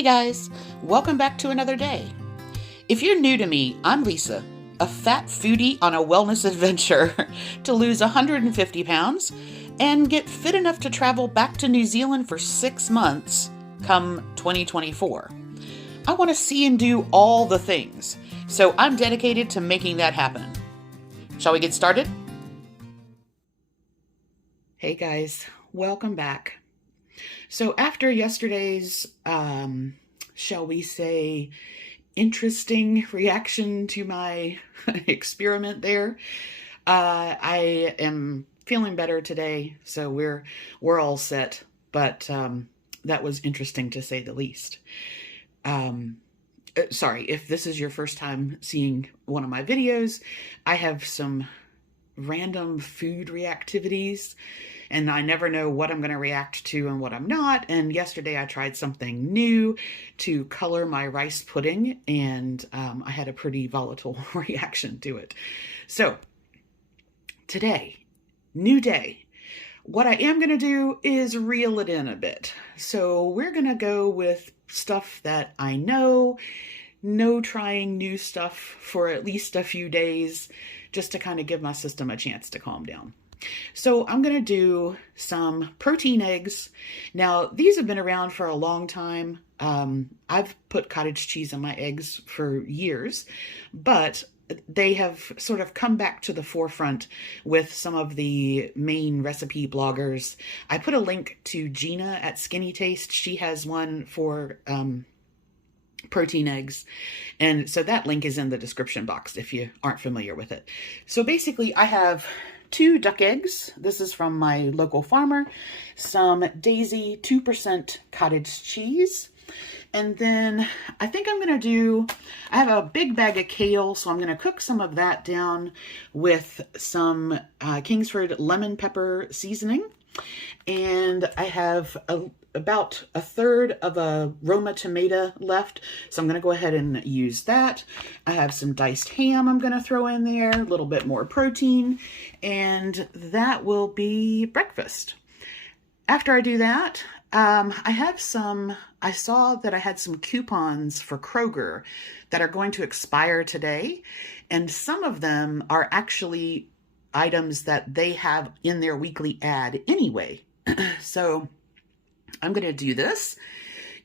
Hey guys, welcome back to another day. If you're new to me, I'm Lisa, a fat foodie on a wellness adventure to lose 150 pounds and get fit enough to travel back to New Zealand for 6 months come 2024. I want to see and do all the things, so I'm dedicated to making that happen. Shall we get started? Hey guys, welcome back. So after yesterday's, shall we say, interesting reaction to my experiment there, I am feeling better today, so we're all set. But that was interesting to say the least. Sorry, if this is your first time seeing one of my videos, I have some random food reactivities, and I never know what I'm going to react to and what I'm not. And yesterday I tried something new to color my rice pudding, and I had a pretty volatile reaction to it. So today, new day. What I am going to do is reel it in a bit. So we're going to go with stuff that I know, no trying new stuff for at least a few days, just to kind of give my system a chance to calm down. So I'm going to do some protein eggs. Now, these have been around for a long time. I've put cottage cheese in my eggs for years, but they have sort of come back to the forefront with some of the main recipe bloggers. I put a link to Gina at Skinny Taste. She has one for protein eggs, and so that link is in the description box if you aren't familiar with it. So basically I have 2 duck eggs. This is from my local farmer, some Daisy 2% cottage cheese, and then I think I have a big bag of kale, so I'm going to cook some of that down with some Kingsford lemon pepper seasoning. And I have about a third of a Roma tomato left, so I'm going to go ahead and use that. I have some diced ham I'm going to throw in there, a little bit more protein, and that will be breakfast. After I do that, I saw that I had some coupons for Kroger that are going to expire today, and some of them are actually items that they have in their weekly ad anyway. So I'm going to do this,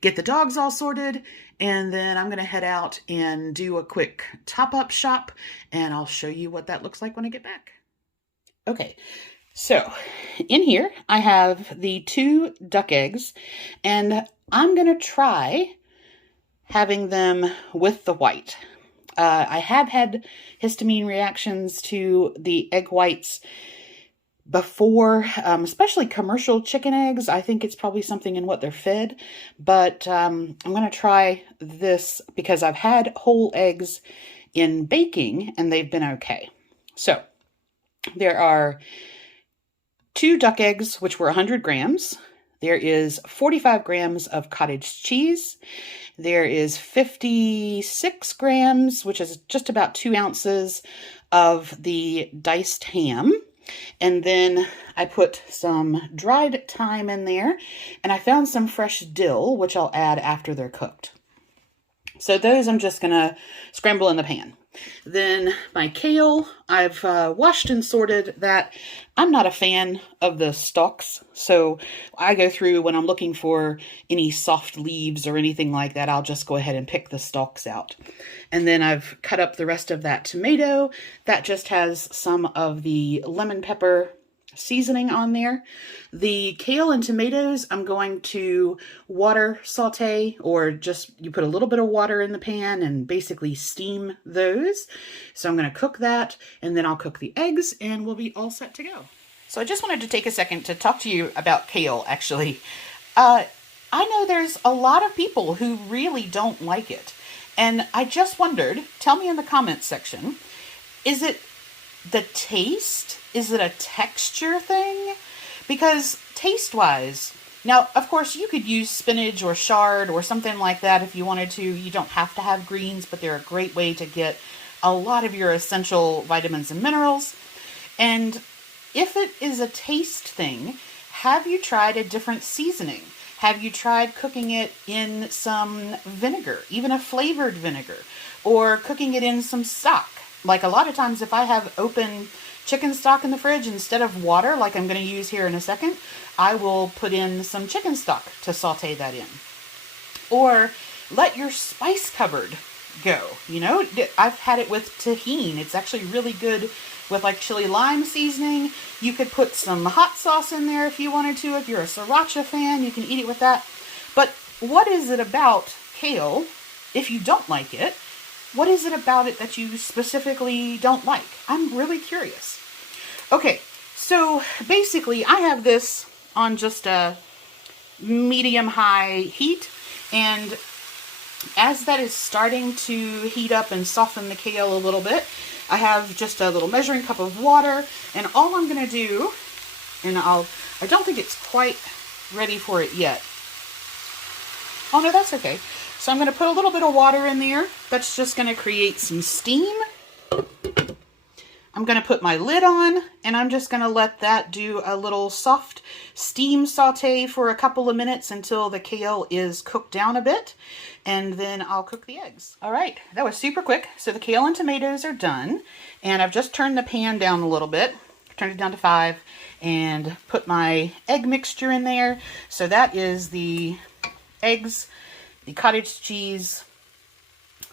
get the dogs all sorted, and then I'm going to head out and do a quick top-up shop, and I'll show you what that looks like when I get back. Okay, so in here I have the 2 duck eggs, and I'm going to try having them with the white. I have had histamine reactions to the egg whites before, especially commercial chicken eggs. I think it's probably something in what they're fed, but I'm going to try this because I've had whole eggs in baking and they've been okay. So there are 2 duck eggs, which were 100 grams. There is 45 grams of cottage cheese. There is 56 grams, which is just about 2 ounces of the diced ham. And then I put some dried thyme in there, and I found some fresh dill, which I'll add after they're cooked. So those I'm just going to scramble in the pan. Then my kale, I've washed and sorted that. I'm not a fan of the stalks, so I go through when I'm looking for any soft leaves or anything like that, I'll just go ahead and pick the stalks out. And then I've cut up the rest of that tomato. That just has some of the lemon pepper seasoning on there. The kale and tomatoes, I'm going to water saute, or just you put a little bit of water in the pan and basically steam those. So I'm going to cook that, and then I'll cook the eggs, and we'll be all set to go. So I just wanted to take a second to talk to you about kale, actually. I know there's a lot of people who really don't like it, and I just wondered, tell me in the comments section, is it the taste? Is it a texture thing? Because taste-wise, now, of course, you could use spinach or chard or something like that if you wanted to. You don't have to have greens, but they're a great way to get a lot of your essential vitamins and minerals. And if it is a taste thing, have you tried a different seasoning? Have you tried cooking it in some vinegar, even a flavored vinegar, or cooking it in some stock? Like a lot of times if I have open chicken stock in the fridge, instead of water, like I'm going to use here in a second, I will put in some chicken stock to saute that in. Or let your spice cupboard go. You know, I've had it with tahini. It's actually really good with like chili lime seasoning. You could put some hot sauce in there if you wanted to. If you're a sriracha fan, you can eat it with that. But what is it about kale, if you don't like it, what is it about it that you specifically don't like? I'm really curious. Okay, so basically I have this on just a medium-high heat, and as that is starting to heat up and soften the kale a little bit, I have just a little measuring cup of water, and all I'm going to do, and I don't think it's quite ready for it yet. Oh no, that's okay. So I'm going to put a little bit of water in there. That's just going to create some steam. I'm going to put my lid on, and I'm just going to let that do a little soft steam saute for a couple of minutes until the kale is cooked down a bit, and then I'll cook the eggs. All right, that was super quick. So the kale and tomatoes are done, and I've just turned the pan down a little bit, turned it down to 5, and put my egg mixture in there. So that is the eggs, the cottage cheese,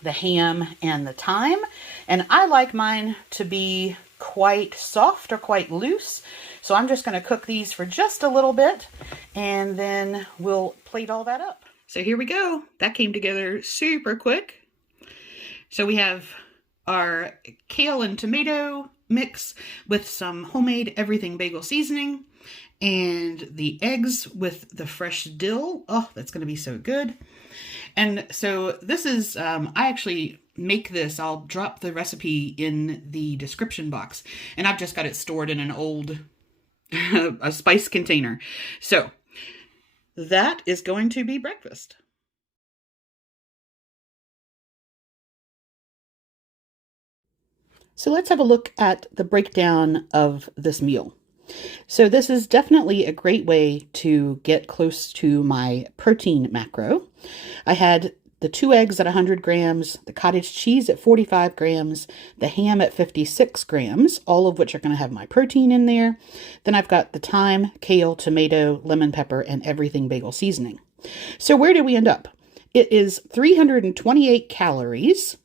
the ham, and the thyme. And I like mine to be quite soft or quite loose. So I'm just going to cook these for just a little bit, and then we'll plate all that up. So here we go. That came together super quick. So we have our kale and tomato mix with some homemade everything bagel seasoning, and the eggs with the fresh dill. Oh, that's going to be so good. And so this is, I actually make this. I'll drop the recipe in the description box, and I've just got it stored in an old a spice container. So that is going to be breakfast. So let's have a look at the breakdown of this meal. So this is definitely a great way to get close to my protein macro. I had the 2 eggs at 100 grams, the cottage cheese at 45 grams, the ham at 56 grams, all of which are going to have my protein in there. Then I've got the thyme, kale, tomato, lemon pepper, and everything bagel seasoning. So where did we end up? It is 328 calories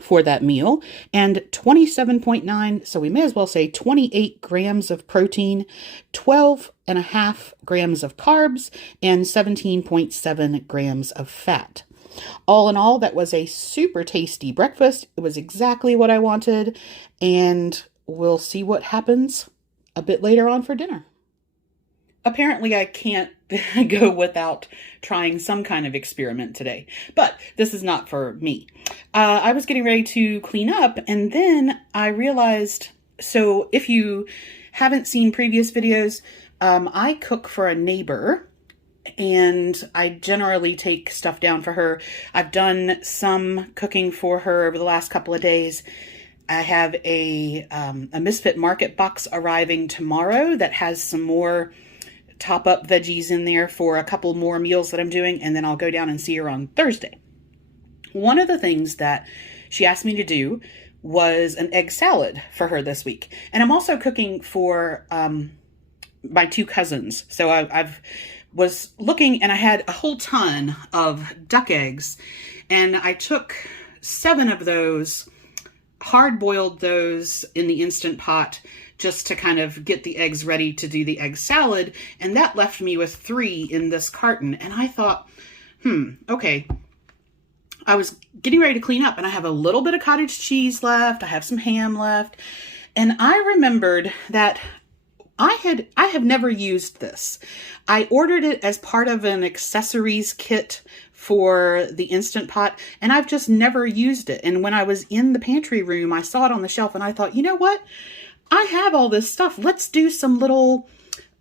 for that meal, and 27.9, so we may as well say 28 grams of protein, 12.5 grams of carbs, and 17.7 grams of fat. All in all, that was a super tasty breakfast. It was exactly what I wanted, and we'll see what happens a bit later on for dinner. Apparently, I can't go without trying some kind of experiment today, but this is not for me. I was getting ready to clean up, and then I realized, so if you haven't seen previous videos, I cook for a neighbor, and I generally take stuff down for her. I've done some cooking for her over the last couple of days. I have a Misfit Market box arriving tomorrow that has some more top-up veggies in there for a couple more meals that I'm doing, and then I'll go down and see her on Thursday. One of the things that she asked me to do was an egg salad for her this week. And I'm also cooking for my 2 cousins. So I've was looking, and I had a whole ton of duck eggs, and I took 7 of those, hard-boiled those in the Instant Pot, just to kind of get the eggs ready to do the egg salad. And that left me with 3 in this carton. And I thought, okay. I was getting ready to clean up, and I have a little bit of cottage cheese left. I have some ham left. And I remembered that I have never used this. I ordered it as part of an accessories kit for the Instant Pot, and I've just never used it. And when I was in the pantry room, I saw it on the shelf, and I thought, you know what? I have all this stuff. Let's do some little,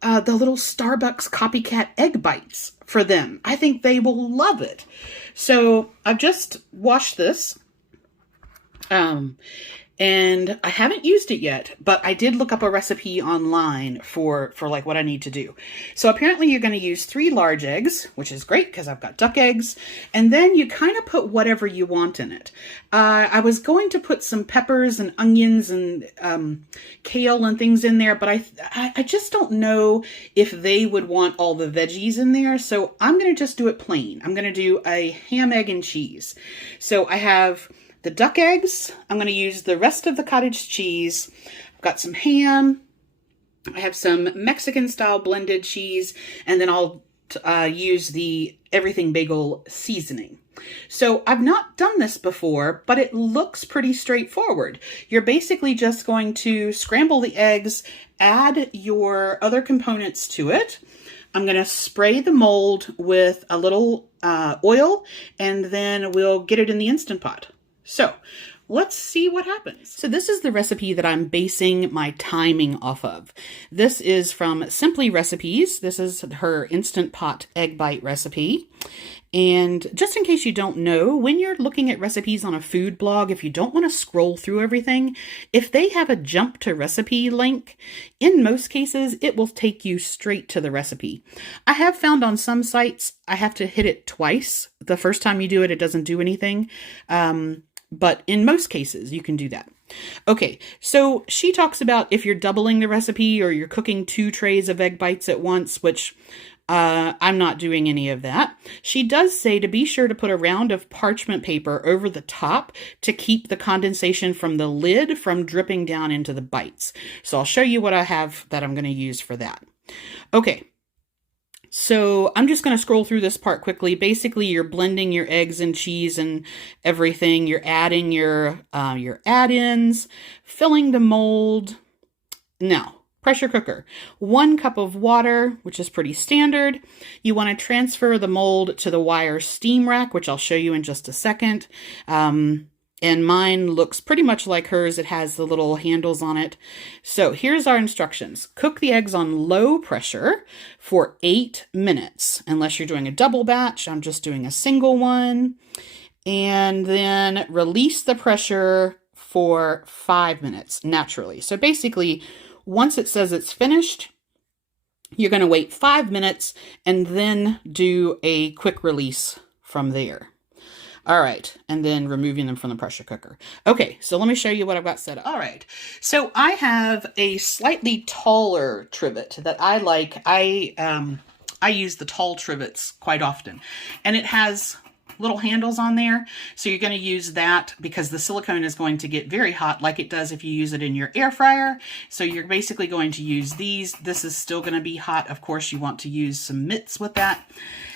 the little Starbucks Copycat Egg Bites for them. I think they will love it. So I've just washed this. And and I haven't used it yet, but I did look up a recipe online for like what I need to do. So apparently you're going to use 3 large eggs, which is great because I've got duck eggs, and then you kind of put whatever you want in it. I was going to put some peppers and onions and kale and things in there, but I just don't know if they would want all the veggies in there, so I'm going to just do it plain. I'm going to do a ham, egg, and cheese. So I have the duck eggs. I'm going to use the rest of the cottage cheese. I've got some ham. I have some Mexican style blended cheese, and then I'll use the everything bagel seasoning. So I've not done this before, but it looks pretty straightforward. You're basically just going to scramble the eggs, add your other components to it. I'm going to spray the mold with a little oil, and then we'll get it in the Instant Pot. So let's see what happens. So this is the recipe that I'm basing my timing off of. This is from Simply Recipes. This is her Instant Pot Egg Bite recipe. And just in case you don't know, when you're looking at recipes on a food blog, if you don't want to scroll through everything, if they have a jump to recipe link, in most cases, it will take you straight to the recipe. I have found on some sites, I have to hit it twice. The first time you do it, it doesn't do anything. But in most cases, you can do that. Okay, so she talks about if you're doubling the recipe or you're cooking 2 trays of egg bites at once, which I'm not doing any of that. She does say to be sure to put a round of parchment paper over the top to keep the condensation from the lid from dripping down into the bites. So I'll show you what I have that I'm going to use for that. Okay. So I'm just going to scroll through this part quickly. Basically, you're blending your eggs and cheese and everything. You're adding your add-ins, filling the mold. Now, pressure cooker, 1 cup of water, which is pretty standard. You want to transfer the mold to the wire steam rack, which I'll show you in just a second. And mine looks pretty much like hers. It has the little handles on it. So here's our instructions. Cook the eggs on low pressure for 8 minutes. Unless you're doing a double batch, I'm just doing a single one. And then release the pressure for 5 minutes naturally. So basically, once it says it's finished, you're going to wait 5 minutes and then do a quick release from there. All right, and then removing them from the pressure cooker. Okay, so let me show you what I've got set up. All right, so I have a slightly taller trivet that I like. I use the tall trivets quite often, and it has little handles on there. So you're going to use that because the silicone is going to get very hot like it does if you use it in your air fryer. So you're basically going to use these. This is still going to be hot. Of course, you want to use some mitts with that.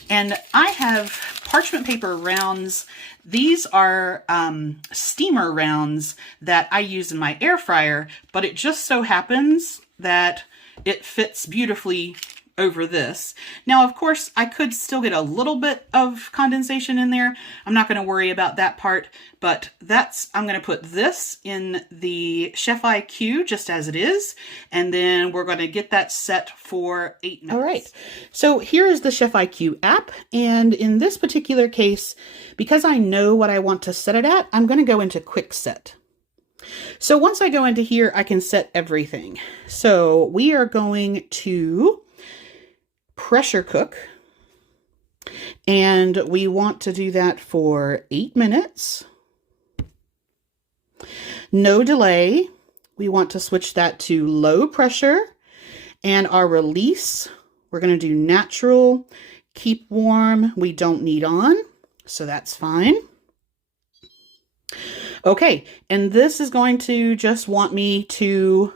And I have parchment paper rounds. These are steamer rounds that I use in my air fryer, but it just so happens that it fits beautifully over this. Now, of course, I could still get a little bit of condensation in there. I'm not going to worry about that part, but I'm going to put this in the Chef IQ just as it is, and then we're going to get that set for 8 minutes. All right, so here is the Chef IQ app, and in this particular case, because I know what I want to set it at, I'm going to go into Quick Set. So once I go into here, I can set everything. So we are going to pressure cook, and we want to do that for 8 minutes. No delay. We want to switch that to low pressure, and our release, we're going to do natural, keep warm. We don't need on, so that's fine. Okay, and this is going to just want me to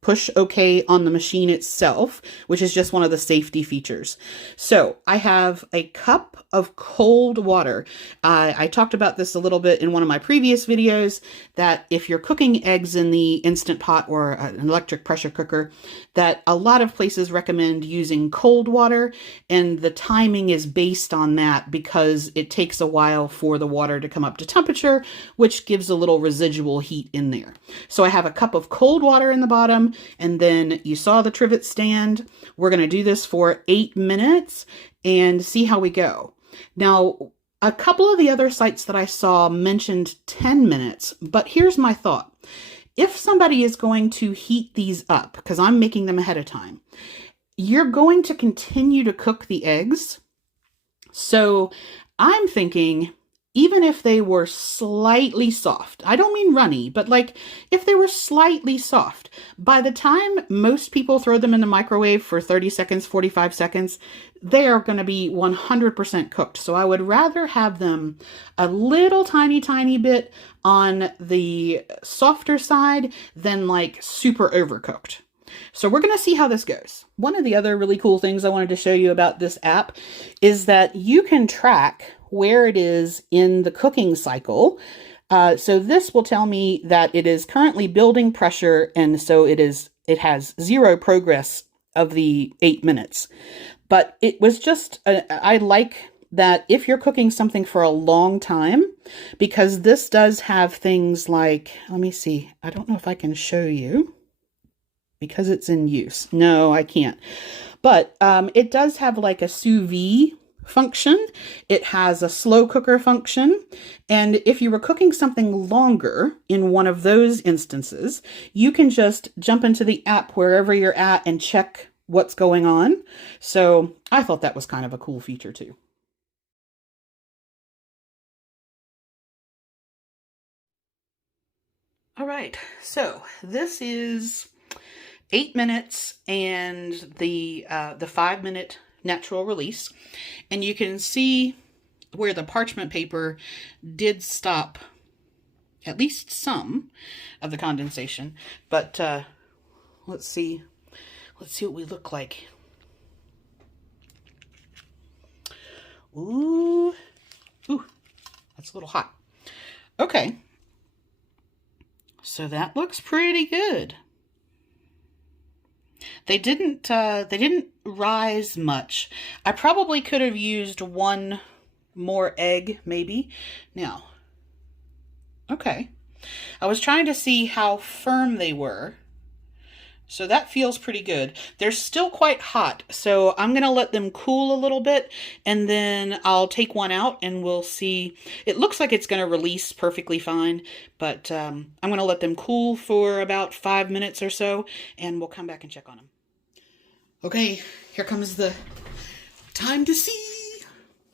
push OK on the machine itself, which is just one of the safety features. So I have a cup of cold water. I talked about this a little bit in one of my previous videos, that if you're cooking eggs in the Instant Pot or an electric pressure cooker, that a lot of places recommend using cold water, and the timing is based on that because it takes a while for the water to come up to temperature, which gives a little residual heat in there. So I have a cup of cold water in the bottom, and then you saw the trivet stand. We're going to do this for 8 minutes and see how we go. Now, A couple of the other sites that I saw mentioned 10 minutes, but here's my thought. If somebody is going to heat these up, because I'm making them ahead of time, you're going to continue to cook the eggs. So I'm thinking, even if they were slightly soft, I don't mean runny, but like if they were slightly soft, by the time most people throw them in the microwave for 30 seconds, 45 seconds, they are going to be 100% cooked. So I would rather have them a little tiny bit on the softer side than like super overcooked. So we're going to see how this goes. One of the other really cool things I wanted to show you about this app is that you can track where it is in the cooking cycle. So this will tell me that it is currently building pressure, and so it has zero progress of the 8 minutes. But it was just, I like that if you're cooking something for a long time, because this does have things like, let me see, I don't know if I can show you because it's in use. No, I can't. But it does have like a sous vide function. It has a slow cooker function. And if you were cooking something longer in one of those instances, you can just jump into the app wherever you're at and check what's going on. So I thought that was kind of a cool feature too. All right, so this is 8 minutes and the 5-minute natural release, and you can see where the parchment paper did stop at least some of the condensation. But let's see what we look like. Ooh, that's a little hot. Okay, so that looks pretty good. They didn't rise much. I probably could have used one more egg, maybe. Now, okay. I was trying to see how firm they were. So that feels pretty good. They're still quite hot, so I'm going to let them cool a little bit, and then I'll take one out and we'll see. It looks like it's going to release perfectly fine, but I'm going to let them cool for about 5 minutes or so, and we'll come back and check on them. Okay, here comes the time to see.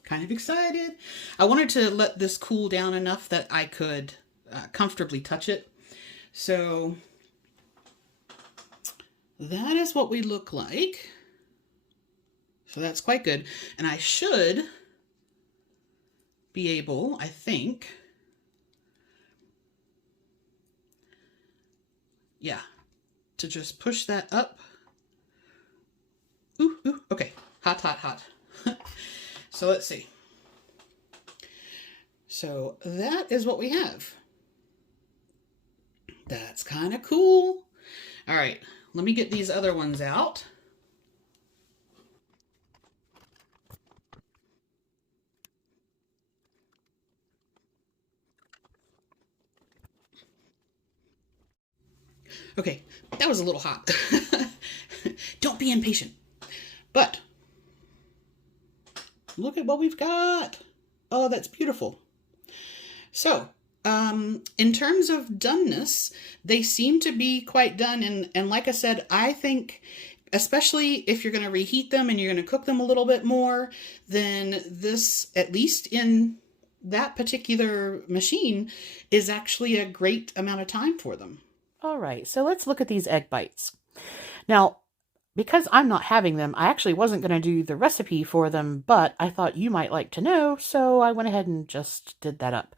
Kind of excited. I wanted to let this cool down enough that I could comfortably touch it. So that is what we look like. So that's quite good. And I should be able, I think, yeah, to just push that up. Ooh, okay. Hot. So let's see. So that is what we have. That's kind of cool. All right, let me get these other ones out. Okay, that was a little hot. Don't be impatient. But look at what we've got. Oh, that's beautiful. So, in terms of doneness, they seem to be quite done. And like I said, I think, especially if you're going to reheat them and you're going to cook them a little bit more, then this, at least in that particular machine, is actually a great amount of time for them. All right, so let's look at these egg bites. Now, because I'm not having them, I actually wasn't going to do the recipe for them, but I thought you might like to know, so I went ahead and just did that up.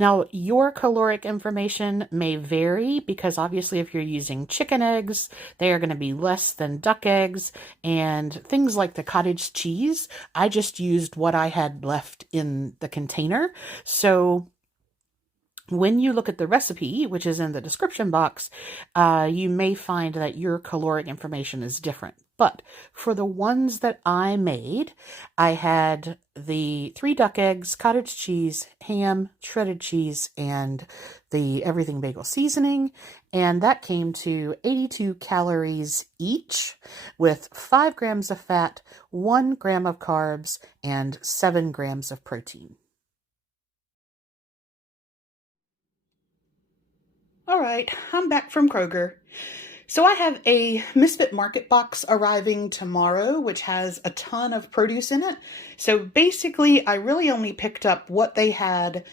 Now, your caloric information may vary because obviously if you're using chicken eggs, they are going to be less than duck eggs, and things like the cottage cheese, I just used what I had left in the container. So when you look at the recipe, which is in the description box, you may find that your caloric information is different. But for the ones that I made, I had the 3 duck eggs, cottage cheese, ham, shredded cheese, and the everything bagel seasoning. And that came to 82 calories each, with 5 grams of fat, 1 gram of carbs, and 7 grams of protein. All right, I'm back from Kroger. So I have a Misfit Market box arriving tomorrow, which has a ton of produce in it. So basically, I really only picked up what they had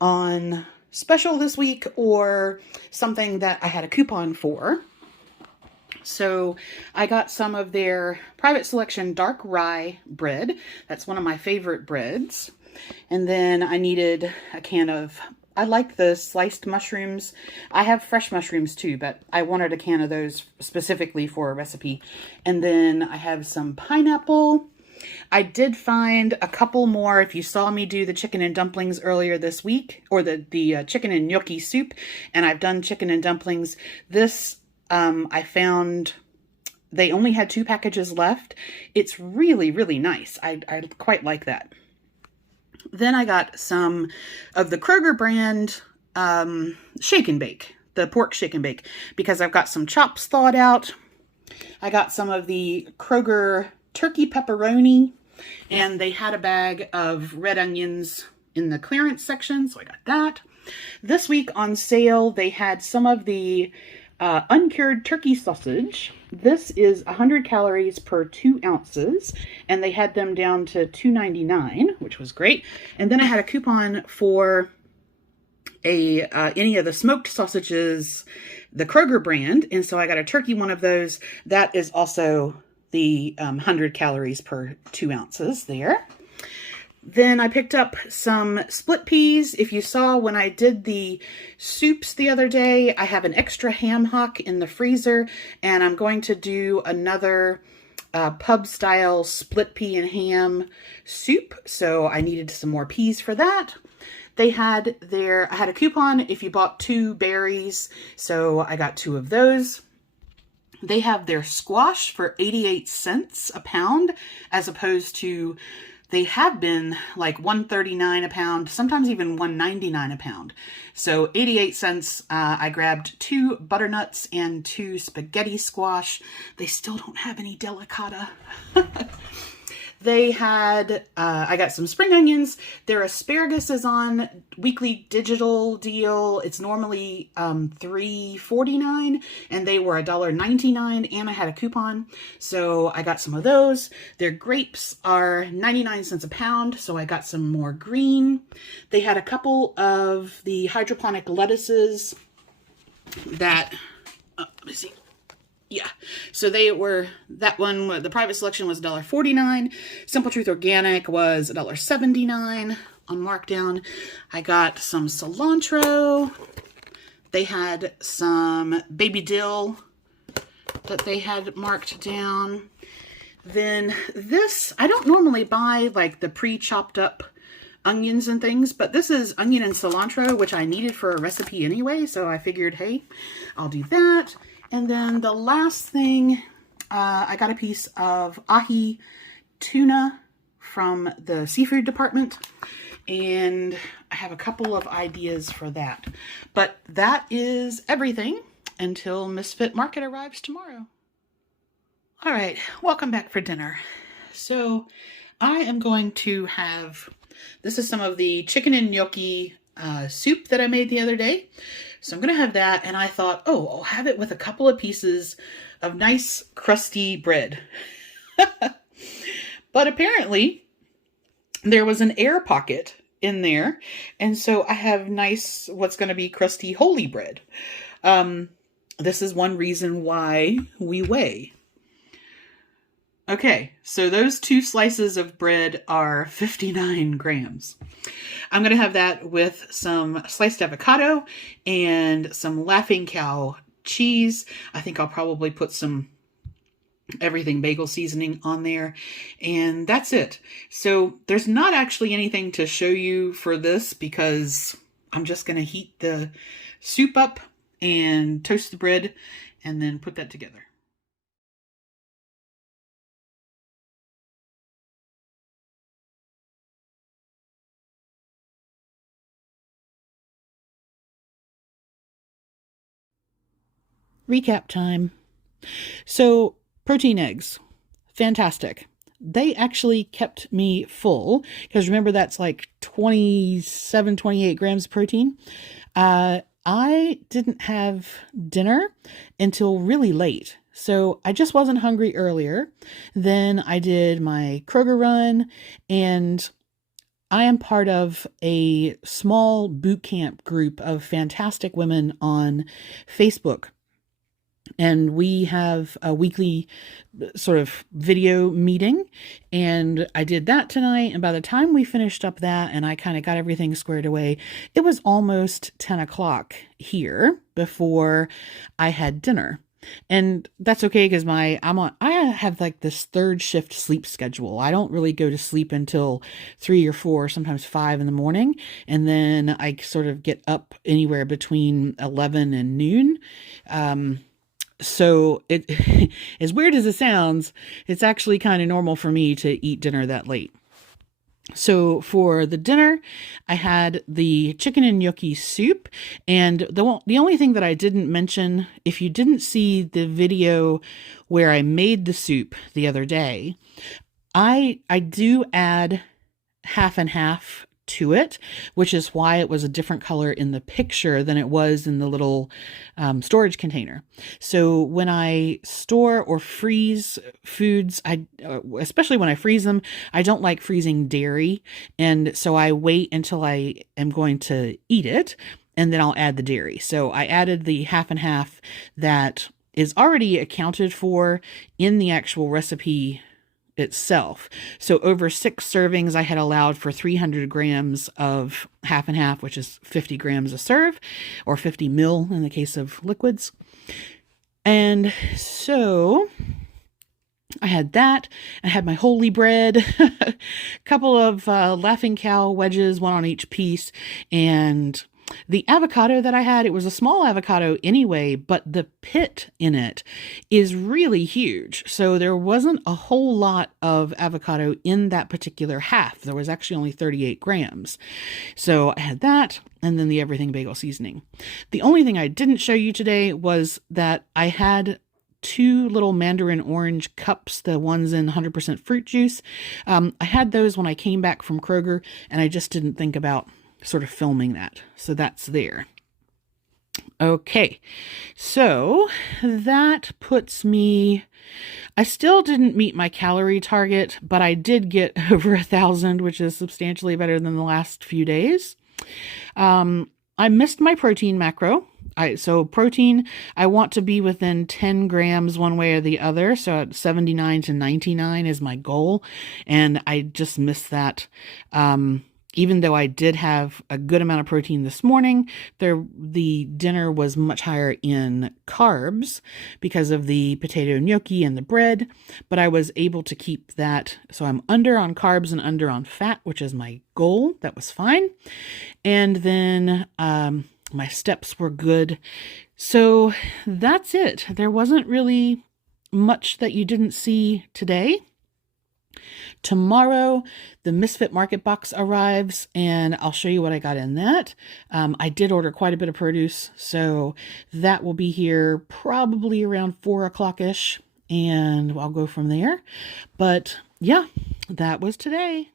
on special this week or something that I had a coupon for. So I got some of their Private Selection dark rye bread. That's one of my favorite breads. And then I needed a can of, I like the sliced mushrooms. I have fresh mushrooms too, but I wanted a can of those specifically for a recipe. And then I have some pineapple. I did find a couple more. If you saw me do the chicken and dumplings earlier this week, or the chicken and gnocchi soup, and I've done chicken and dumplings. This, I found they only had 2 packages left. It's really, really nice. I quite like that. Then I got some of the Kroger brand shake and bake, the pork shake and bake, because I've got some chops thawed out. I got some of the Kroger turkey pepperoni, and they had a bag of red onions in the clearance section, so I got that. This week on sale, they had some of the uncured turkey sausage. This is 100 calories per 2 ounces, and they had them down to $2.99, which was great. And then I had a coupon for any of the smoked sausages, the Kroger brand, and so I got a turkey one of those. That is also the 100 calories per 2 ounces there. Then I picked up some split peas. If you saw when I did the soups the other day, I have an extra ham hock in the freezer, and I'm going to do another pub style split pea and ham soup. So I needed some more peas for that. They had I had a coupon if you bought 2 berries, so I got 2 of those. They have their squash for 88 cents a pound, as opposed to, they have been like $1.39 a pound, sometimes even $1.99 a pound. So 88 cents, I grabbed 2 butternuts and 2 spaghetti squash. They still don't have any delicata. They had, I got some spring onions. Their asparagus is on weekly digital deal. It's normally $3.49, and they were $1.99, and I had a coupon, so I got some of those. Their grapes are 99 cents a pound, so I got some more green. They had a couple of the hydroponic lettuces that, let me see. Yeah, so they were, that one, the Private Selection was $1.49. Simple Truth Organic was $1.79 on markdown. I got some cilantro. They had some baby dill that they had marked down. Then this, I don't normally buy like the pre-chopped up onions and things, but this is onion and cilantro, which I needed for a recipe anyway, so I figured, hey, I'll do that. And then the last thing, I got a piece of ahi tuna from the seafood department, and I have a couple of ideas for that. But that is everything until Misfit Market arrives tomorrow. All right, welcome back for dinner. So I am going to have, this is some of the chicken and gnocchi soup that I made the other day. So I'm going to have that, and I thought, oh, I'll have it with a couple of pieces of nice crusty bread. But apparently there was an air pocket in there, and so I have nice, what's going to be crusty holy bread. This is one reason why we weigh. Okay, so those 2 slices of bread are 59 grams. I'm going to have that with some sliced avocado and some Laughing Cow cheese. I think I'll probably put some everything bagel seasoning on there, and that's it. So there's not actually anything to show you for this because I'm just going to heat the soup up and toast the bread and then put that together. Recap time. So, protein eggs, fantastic. They actually kept me full because remember that's like 27, 28 grams of protein. I didn't have dinner until really late. So I just wasn't hungry earlier. Then I did my Kroger run, and I am part of a small boot camp group of fantastic women on Facebook. And we have a weekly sort of video meeting, and I did that tonight. And by the time we finished up that and I kind of got everything squared away, it was almost 10 o'clock here before I had dinner. And that's okay, because I have like this third shift sleep schedule. I don't really go to sleep until 3 or 4, sometimes 5 in the morning, and then I sort of get up anywhere between 11 and noon. So it, as weird as it sounds, it's actually kind of normal for me to eat dinner that late. So for the dinner, I had the chicken and gnocchi soup. And the only thing that I didn't mention, if you didn't see the video where I made the soup the other day, I do add half and half to it, which is why it was a different color in the picture than it was in the little storage container. So when I store or freeze foods, especially when I freeze them, I don't like freezing dairy. And so I wait until I am going to eat it, and then I'll add the dairy. So I added the half and half that is already accounted for in the actual recipe itself. So over 6 servings, I had allowed for 300 grams of half and half, which is 50 grams a serve, or 50 mil in the case of liquids. And so I had that. I had my holy bread, a couple of Laughing Cow wedges, one on each piece, and the avocado that I had, it was a small avocado anyway, but the pit in it is really huge. So there wasn't a whole lot of avocado in that particular half. There was actually only 38 grams. So I had that, and then the everything bagel seasoning. The only thing I didn't show you today was that I had 2 little mandarin orange cups, the ones in 100% fruit juice. I had those when I came back from Kroger, and I just didn't think about sort of filming that. So that's there. Okay, so that puts me, I still didn't meet my calorie target, but I did get over 1,000, which is substantially better than the last few days. I missed my protein macro. So protein, I want to be within 10 grams one way or the other. So at 79 to 99 is my goal. And I just missed that. Even though I did have a good amount of protein this morning, the dinner was much higher in carbs because of the potato gnocchi and the bread, but I was able to keep that. So I'm under on carbs and under on fat, which is my goal. That was fine. And then my steps were good. So that's it. There wasn't really much that you didn't see today. Tomorrow, the Misfit Market Box arrives, and I'll show you what I got in that. I did order quite a bit of produce, so that will be here probably around 4 o'clock-ish, and I'll go from there. But yeah, that was today.